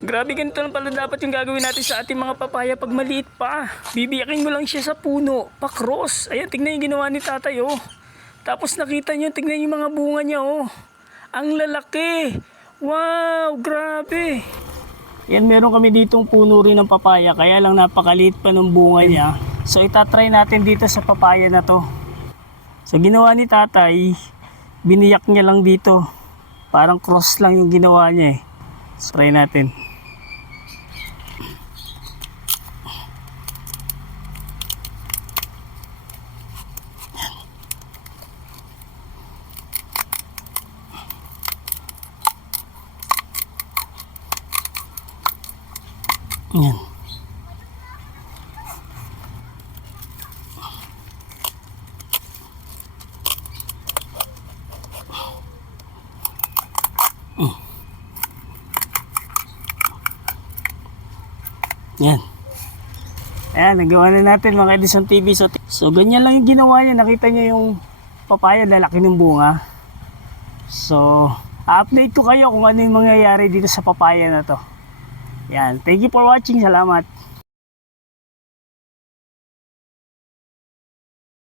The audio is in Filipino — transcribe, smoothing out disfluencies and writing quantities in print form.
Grabe, ganito lang pala dapat yung gagawin natin sa ating mga papaya pag maliit pa. Bibiyakin mo lang siya sa puno, pa-cross. Ayan, tignan yung ginawa ni tatay, oh. Tapos nakita nyo, tignan yung mga bunga niya, oh. Ang lalaki. Wow, grabe. Yan, meron kami ditong puno rin ng papaya, kaya lang napakaliit pa ng bunga niya. So itatry natin dito sa papaya na to. So ginawa ni tatay, biniyak niya lang dito. Parang cross lang yung ginawa niya eh. So try natin. Yan. Yan. Ayan, nagawa na natin mga Edison TV. So ganyan lang yung ginawa niya. Nakita niyo yung papaya, lalaki ng bunga. So, update ko kayo kung ano yung mangyayari dito sa papaya na to. Yan. Thank you for watching. Salamat.